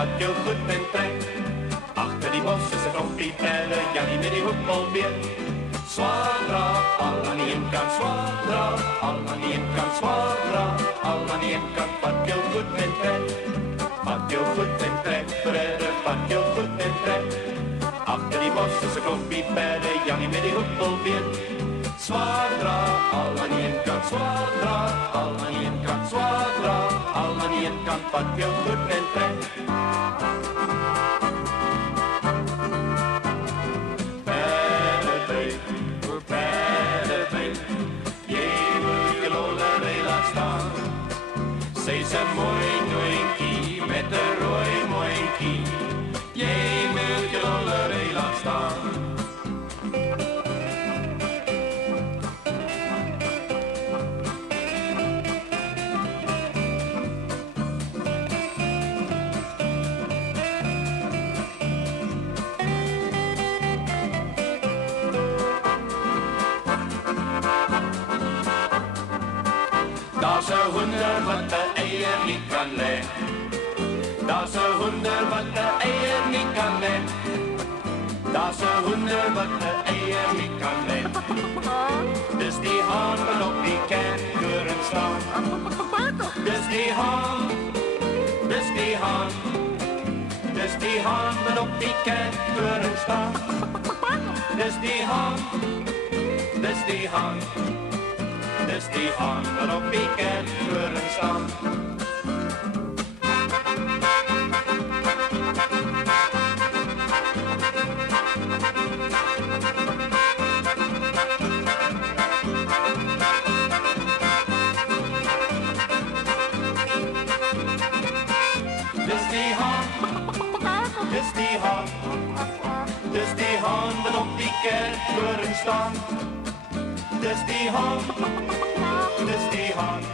vat je goed en trek. Achter die bos is een knoppie pellen, Jannie met die hoepelbeer. Zwaadra, al aan die ene kant zwaadra, al aan die ene kant zwaadra, al aan die ene kant vat je goed en trek. Vat je goed en trek, verder vat je goed en trek. Achter die bos is een knoppie pellen, Jannie met die hoepelbeer. Zwaadra, al aan die ene kant zwaadra, al aan die ene kant zwaadra, al aan die ene kant vat je goed en trek. Zij is een mooi nooienkie met een rooi mooienkie. Jij moet je lollerij laat staan. Dat is een hoender wat de eier niet kan leggen. Dat is een hoender wat de eier niet kan leggen. Dat is een hoender wat de eier niet kan leggen. Dus die handen op die kerkdeuren staan. Dus die handen, dus die handen. Dus die handen op die kerkdeuren staan. Dus die handen, dus die handen. Dus die handen op die kerkdeuren staan. Dus die handen, dus die handen. Dus die handen op die kerkdeuren staan. Dus die handen. Dus die hand